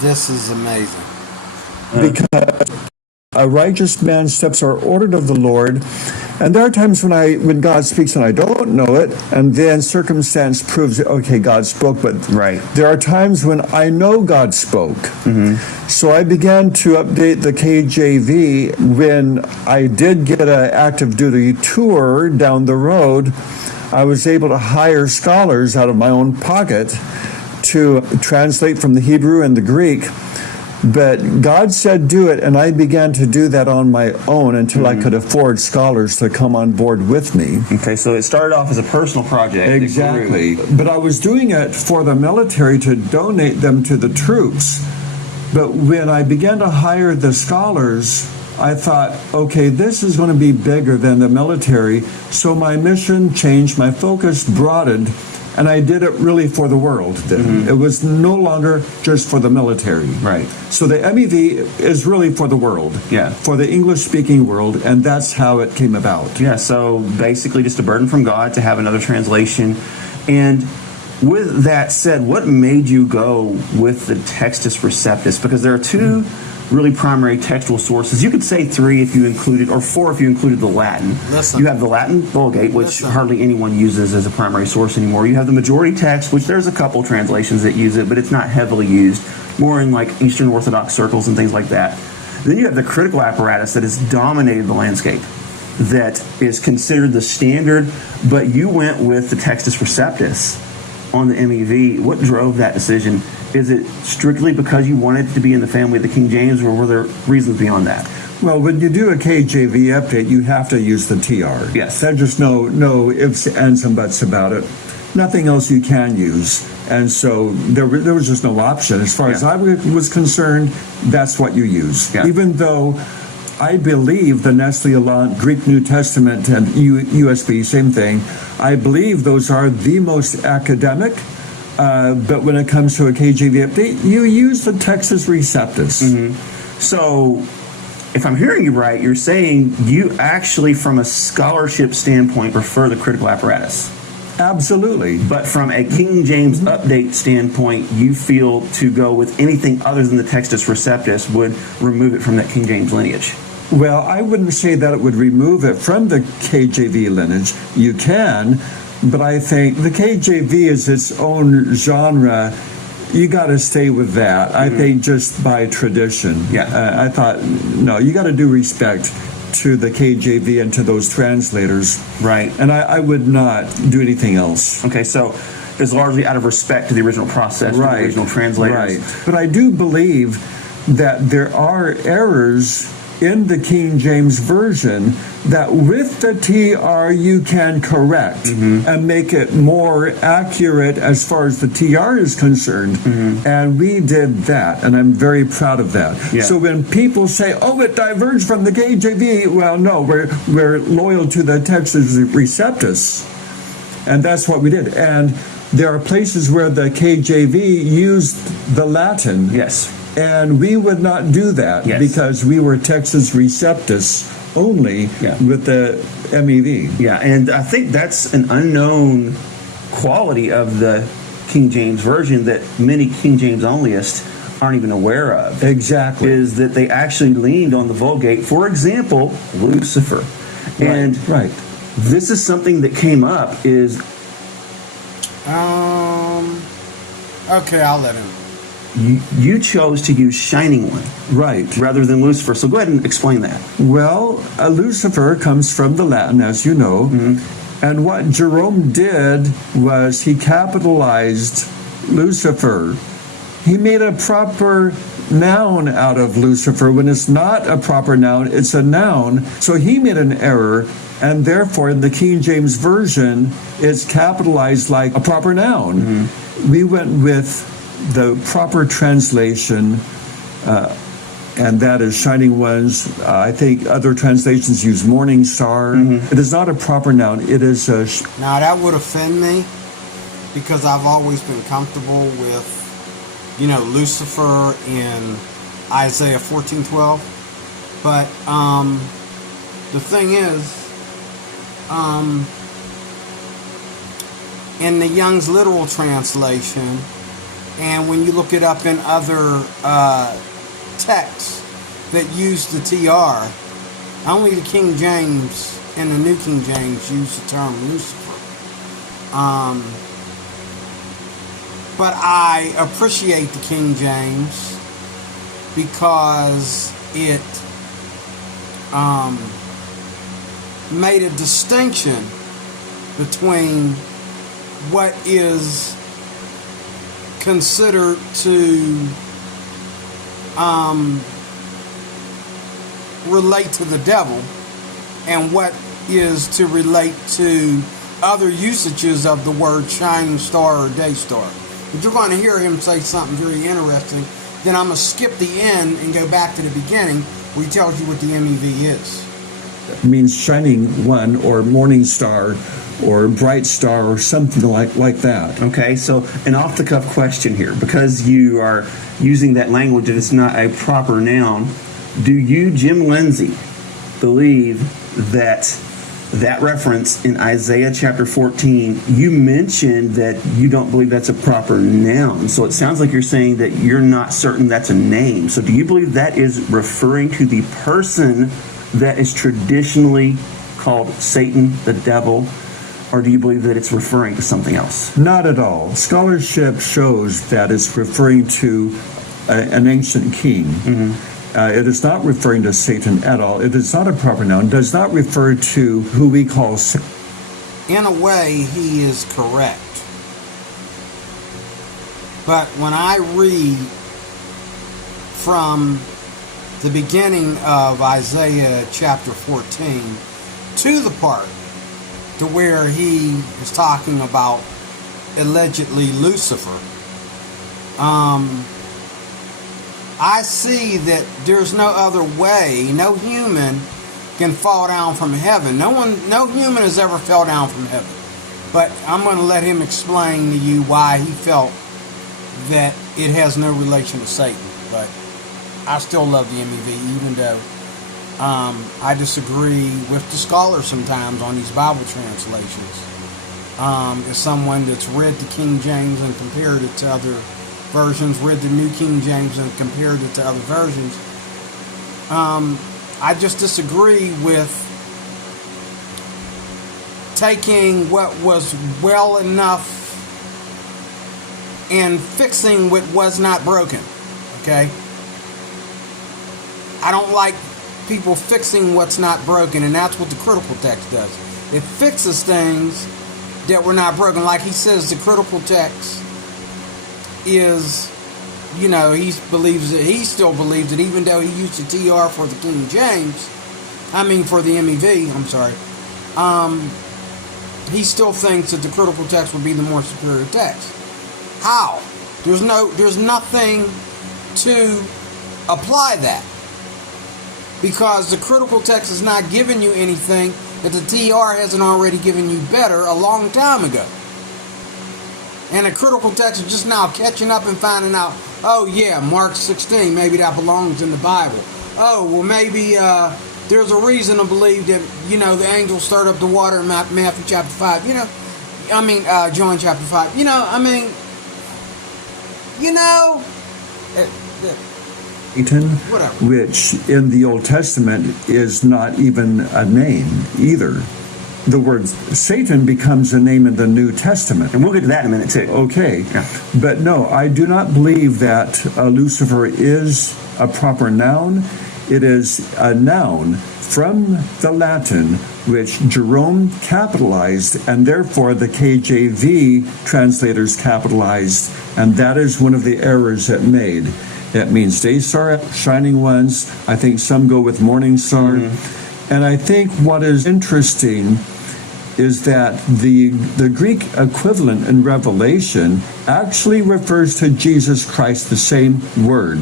This is amazing. Because a righteous man's steps are ordered of the Lord. And there are times when God speaks and I don't know it, and then circumstance proves that, okay, God spoke, but right. There are times when I know God spoke. Mm-hmm. So I began to update the KJV when I did get an active duty tour down the road. I was able to hire scholars out of my own pocket to translate from the Hebrew and the Greek. But God said do it, and I began to do that on my own until I could afford scholars to come on board with me. Okay, so it started off as a personal project. Exactly. But I was doing it for the military to donate them to the troops. But when I began to hire the scholars, I thought, okay, this is going to be bigger than the military. So my mission changed, my focus broadened, and I did it really for the world then. Mm-hmm. It was no longer just for the military. Right. So the MEV is really for the world. Yeah. For the English-speaking world, and that's how it came about. Yeah, so basically just a burden from God to have another translation. And with that said, what made you go with the Textus Receptus? Because there are two really primary textual sources. You could say three if you included, or four if you included the Latin. You have the Latin Vulgate, which hardly anyone uses as a primary source anymore. You have the majority text, which there's a couple translations that use it, but it's not heavily used, more in like Eastern Orthodox circles and things like that. Then you have the critical apparatus that has dominated the landscape, that is considered the standard, but you went with the Textus Receptus on the MEV. What drove that decision? Is it strictly because you wanted to be in the family of the King James, or were there reasons beyond that? Well, when you do a KJV update, you have to use the TR. Yes. There's just no ifs, ands, and buts about it. Nothing else you can use. And so there was just no option. As far as I was concerned, that's what you use. Yeah. Even though I believe the Nestle-Aland Greek New Testament and USB, same thing, I believe those are the most academic. But when it comes to a KJV update, you use the Textus Receptus. Mm-hmm. So, if I'm hearing you right, you're saying you actually, from a scholarship standpoint, prefer the critical apparatus. Absolutely. But from a King James update standpoint, you feel to go with anything other than the Textus Receptus would remove it from that King James lineage. Well, I wouldn't say that it would remove it from the KJV lineage. You can. But I think the KJV is its own genre. You got to stay with that. I think just by tradition. Yeah. I thought, no, you got to do respect to the KJV and to those translators. Right. And I would not do anything else. Okay, so it's largely out of respect to the original process, to the original translators. Right. But I do believe that there are errors in the King James Version that with the TR you can correct and make it more accurate as far as the TR is concerned. And we did that, and I'm very proud of that. Yeah. So when people say, oh, it diverged from the KJV, well, no, we're loyal to the Textus Receptus, and that's what we did. And there are places where the KJV used the Latin. Yes. And we would not do that because we were Textus Receptus only with the MEV. Yeah, and I think that's an unknown quality of the King James Version that many King James onlyists aren't even aware of. Exactly. Is that they actually leaned on the Vulgate. For example, Lucifer. And this is something that came up is... Okay, I'll let him. You chose to use Shining One, right, rather than Lucifer. So go ahead and explain that. Well, Lucifer comes from the Latin, as you know, and what Jerome did was he capitalized Lucifer. He made a proper noun out of Lucifer when it's not a proper noun; it's a noun. So he made an error, and therefore, in the King James Version, it's capitalized like a proper noun. We went with the proper translation, and that is Shining Ones. I think other translations use Morning Star. It is not a proper noun. It is a... Now, that would offend me because I've always been comfortable with, Lucifer in Isaiah 14:12. But the thing is, in the Young's literal translation, And when you look it up in other texts that use the TR, only the King James and the New King James use the term Lucifer. But I appreciate the King James because it made a distinction between what is considered to relate to the devil and what is to relate to other usages of the word shining star or day star. But you're going to hear him say something very interesting. Then I'm going to skip the end and go back to the beginning where he tells you what the MEV is. It means shining one or morning star or bright star or something like that. Okay, so an off-the-cuff question here. Because you are using that language and it's not a proper noun, do you, Jim Lindsay, believe that reference in Isaiah chapter 14, you mentioned that you don't believe that's a proper noun. So it sounds like you're saying that you're not certain that's a name. So do you believe that is referring to the person that is traditionally called Satan, the devil, or do you believe that it's referring to something else? Not at all. Scholarship shows that it's referring to an ancient king. Mm-hmm. It is not referring to Satan at all. It is not a proper noun. It does not refer to who we call Satan. In a way, he is correct. But when I read from the beginning of Isaiah chapter 14 to the part to where he is talking about allegedly Lucifer, I see that there's no other way. No human can fall down from heaven. No human has ever fell down from heaven. But I'm going to let him explain to you why he felt that it has no relation to Satan. But I still love the MEV, even though I disagree with the scholars sometimes on these Bible translations. As someone that's read the King James and compared it to other versions, read the New King James and compared it to other versions, I just disagree with taking what was well enough and fixing what was not broken. Okay? I don't like people fixing what's not broken, and that's what the critical text does. It fixes things that were not broken. Like he says, the critical text is, he still believes that even though he used the TR for the King James, for the MEV, he still thinks that the critical text would be the more superior text. How? There's nothing to apply that, because the critical text is not giving you anything that the TR hasn't already given you better a long time ago. And the critical text is just now catching up and finding out, oh yeah, Mark 16, maybe that belongs in the Bible. Oh, well maybe there's a reason to believe that, the angel stirred up the water in Matthew chapter 5. John chapter 5. Satan, whatever. Which in the Old Testament is not even a name either. The word Satan becomes a name in the New Testament. And we'll get to that in a minute too. Okay. Yeah. But no, I do not believe that Lucifer is a proper noun. It is a noun from the Latin, which Jerome capitalized, and therefore the KJV translators capitalized, and that is one of the errors it made. It means day star, shining ones. I think some go with morning star. Mm-hmm. And I think what is interesting is that the Greek equivalent in Revelation actually refers to Jesus Christ, the same word.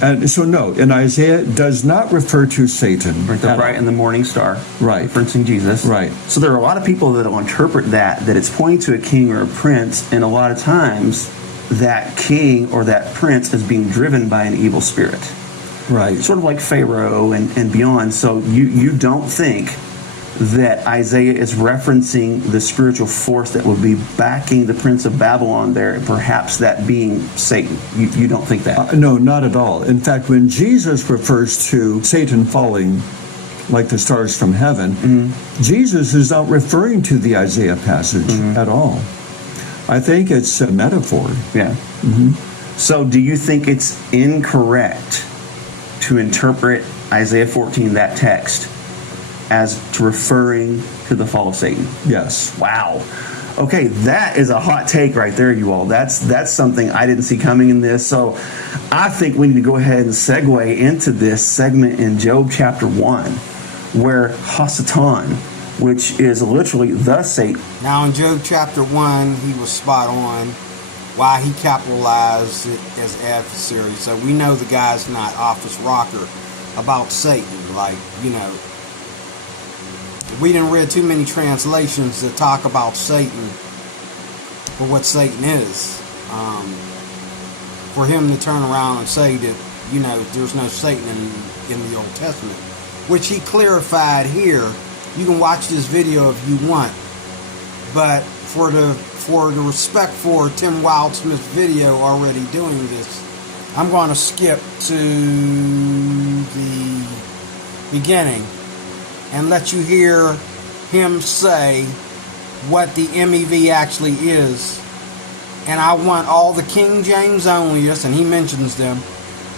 And so no, in Isaiah it does not refer to Satan. Right, the bright and the morning star. Right. Referencing Jesus. Right. So there are a lot of people that will interpret that it's pointing to a king or a prince, and a lot of times that king or that prince is being driven by an evil spirit. Right. Sort of like Pharaoh and beyond. So you don't think that Isaiah is referencing the spiritual force that would be backing the Prince of Babylon there, perhaps that being Satan. You don't think that? No, not at all. In fact, when Jesus refers to Satan falling like the stars from heaven, Jesus is not referring to the Isaiah passage at all. I think it's a metaphor. Yeah. So do you think it's incorrect to interpret Isaiah 14, that text, as to referring to the fall of Satan? Yes. Wow. Okay, that is a hot take right there, you all. That's something I didn't see coming in this. So I think we need to go ahead and segue into this segment in Job chapter 1, where Hasatan, which is literally the Satan. Now in Job chapter 1, he was spot on why he capitalized it as adversary. So we know the guy's not office rocker about Satan. Like, you know, we didn't read too many translations that talk about Satan for what Satan is. For him to turn around and say that, you know, there's no Satan in the Old Testament, which he clarified here. You can watch this video if you want, but for the respect for Tim Wildsmith's video already doing this, I'm going to skip to the beginning and let you hear him say what the MEV actually is. And I want all the King James onlyists, and he mentions them.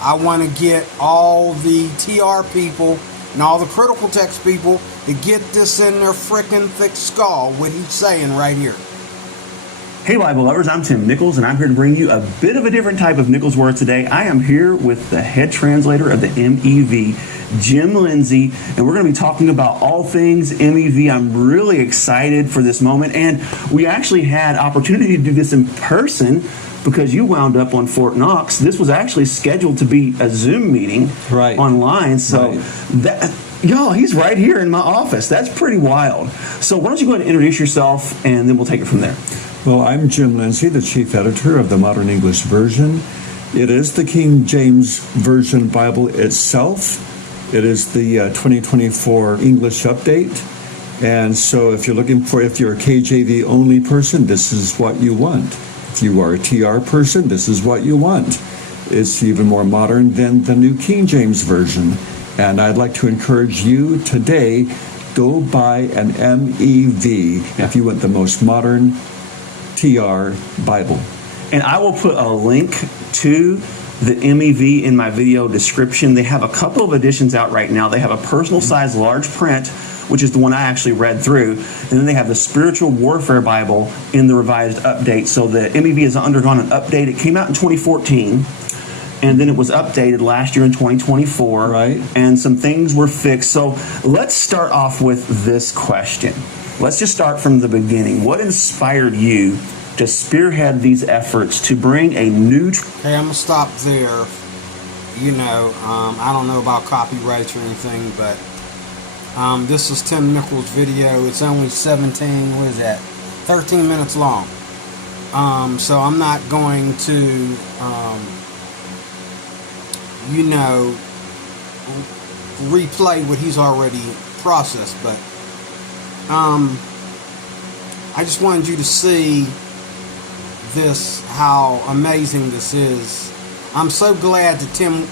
I want to get all the TR people and all the critical text people to get this in their frickin' thick skull, what he's saying right here. Hey Bible lovers, I'm Tim Nichols, and I'm here to bring you a bit of a different type of Nichols word today. I am here with the head translator of the MEV, Jim Lindsay, and we're going to be talking about all things MEV. I'm really excited for this moment, and we actually had opportunity to do this in person because you wound up on Fort Knox. This was actually scheduled to be a Zoom meeting online, so that... Y'all, he's right here in my office. That's pretty wild. So why don't you go ahead and introduce yourself, and then we'll take it from there. Well, I'm Jim Lindsay, the chief editor of the Modern English Version. It is the King James Version Bible itself. It is the 2024 English update. And so if you're a KJV only person, this is what you want. If you are a TR person, this is what you want. It's even more modern than the New King James Version. And I'd like to encourage you today, go buy an MEV if you want the most modern TR Bible. And I will put a link to the MEV in my video description. They have a couple of editions out right now. They have a personal size large print, which is the one I actually read through. And then they have the Spiritual Warfare Bible in the revised update. So the MEV has undergone an update. It came out in 2014. And then it was updated last year in 2024. Right. And some things were fixed. So let's start off with this question. Let's just start from the beginning. What inspired you to spearhead these efforts to bring a new... Hey, I'm going to stop there. You know, I don't know about copyrights or anything, but this is Tim Nichols' video. It's only 13 minutes long. So I'm not going to... replay what he's already processed, but I just wanted you to see this, how amazing this is. I'm so glad that Tim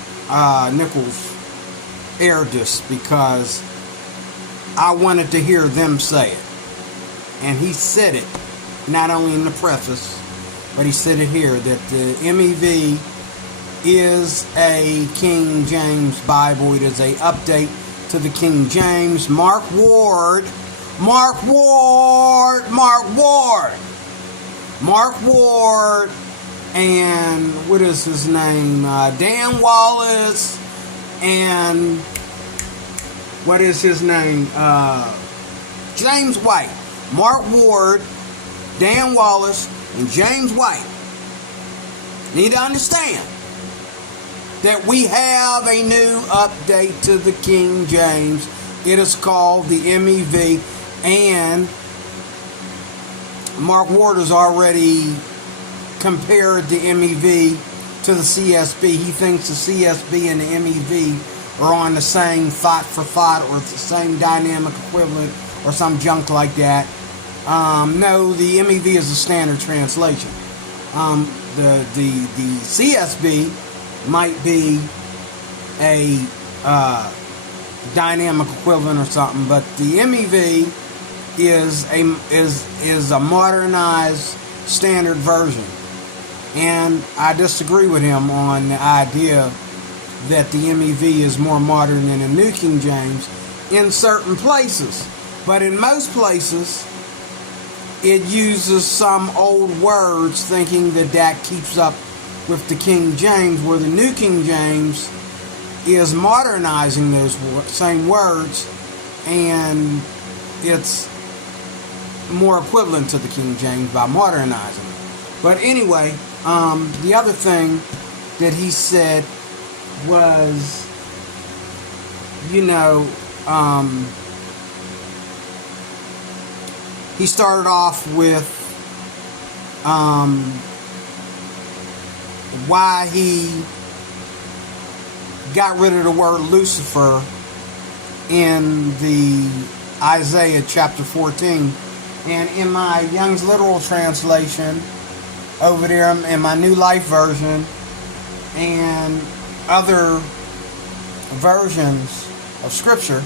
Nichols aired this because I wanted to hear them say it, and he said it not only in the preface, but he said it here, that the MEV is a King James Bible. It is a update to the King James. Mark Ward, and what is his name? Dan Wallace, and what is his name? James White. Mark Ward, Dan Wallace, and James White need to understand that we have a new update to the King James. It is called the MEV, and Mark Ward has already compared the MEV to the CSB. He thinks the CSB and the MEV are on the same thought for thought, or the same dynamic equivalent, or some junk like that. No, the MEV is a standard translation. The CSB might be a dynamic equivalent or something, but the MEV is a modernized standard version. And I disagree with him on the idea that the MEV is more modern than the New King James in certain places. But in most places, it uses some old words thinking that that keeps up with the King James, where the New King James is modernizing those same words, and it's more equivalent to the King James by modernizing it. But anyway, the other thing that he said was, he started off with why he got rid of the word Lucifer in the Isaiah chapter 14. And in my Young's Literal Translation over there, in my New Life Version, and other versions of Scripture,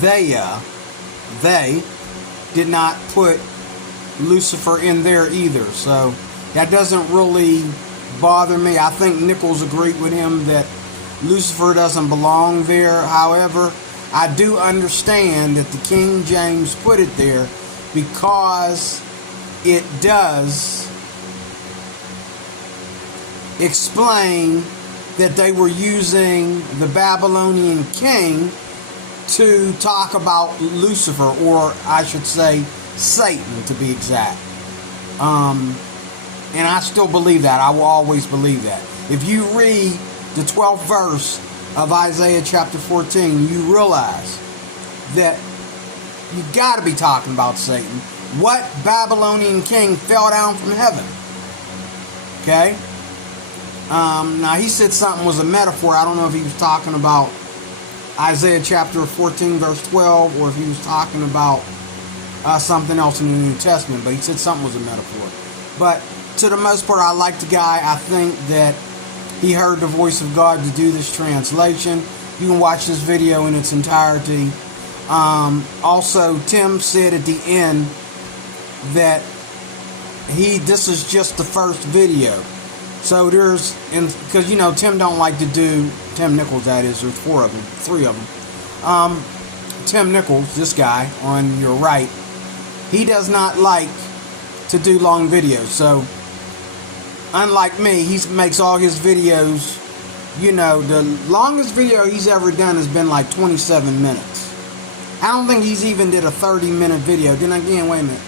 they did not put Lucifer in there either. So that doesn't really bother me. I think Nichols agreed with him that Lucifer doesn't belong there. However, I do understand that the King James put it there because it does explain that they were using the Babylonian king to talk about Lucifer, or I should say Satan, to be exact. And I still believe that. I will always believe that. If you read the 12th verse of Isaiah chapter 14, you realize that you got to be talking about Satan. What Babylonian king fell down from heaven? Okay? Now, he said something was a metaphor. I don't know if he was talking about Isaiah chapter 14, verse 12, or if he was talking about something else in the New Testament, but he said something was a metaphor. But to the most part, I like the guy. I think that he heard the voice of God to do this translation. You can watch this video in its entirety. Also, Tim said at the end that this is just the first video. So because Tim don't like to do, Tim Nichols that is, there's three of them. Tim Nichols, this guy on your right, he does not like to do long videos. So unlike me, he makes all his videos, the longest video he's ever done has been like 27 minutes. I don't think he's even did a 30-minute video. Then again, wait a minute.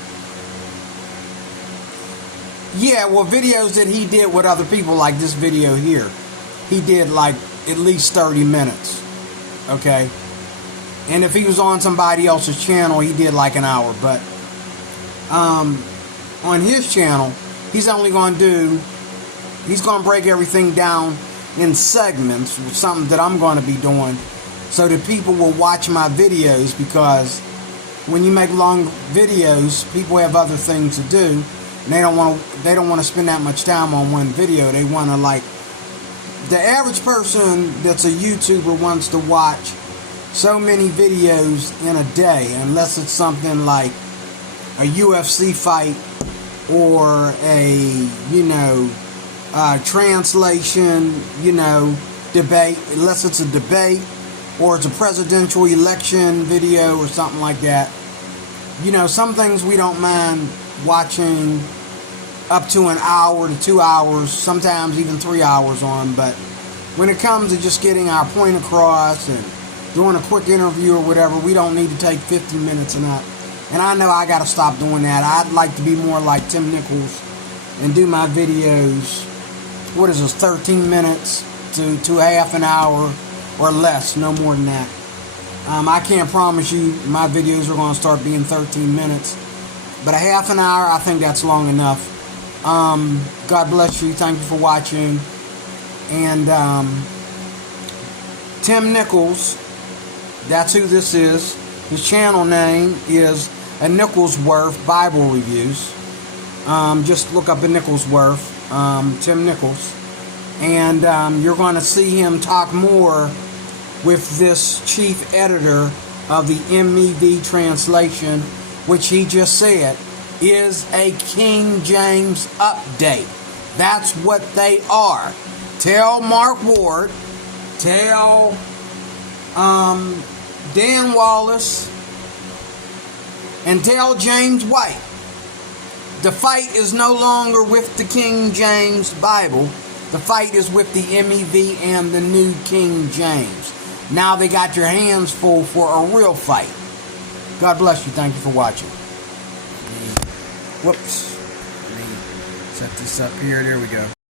Yeah, well, videos that he did with other people, like this video here, he did like at least 30 minutes. Okay? And if he was on somebody else's channel, he did like an hour. But on his channel, he's going to break everything down in segments, with something that I'm going to be doing, so that people will watch my videos, because when you make long videos, people have other things to do, and they don't want to spend that much time on one video. They want to, the average person that's a YouTuber wants to watch so many videos in a day, unless it's something like a UFC fight or a translation, debate, unless it's a debate or it's a presidential election video or something like that. Some things we don't mind watching up to an hour to 2 hours, sometimes even 3 hours on. But when it comes to just getting our point across and doing a quick interview or whatever, we don't need to take 50 minutes and up. And I know I got to stop doing that. I'd like to be more like Tim Nichols and do my videos, 13 minutes to half an hour or less, no more than that. I can't promise you my videos are going to start being 13 minutes, but a half an hour, I think that's long enough. God bless you. Thank you for watching. And Tim Nichols, that's who this is. His channel name is a Nicholsworth Bible Reviews. Just look up a Nicholsworth, Tim Nichols. And you're going to see him talk more with this chief editor of the MEV translation, which he just said is a King James update. That's what they are. Tell Mark Ward, tell Dan Wallace, and tell James White, the fight is no longer with the King James Bible. The fight is with the MEV and the New King James. Now they got your hands full for a real fight. God bless you. Thank you for watching. Whoops. Let me set this up here. There we go.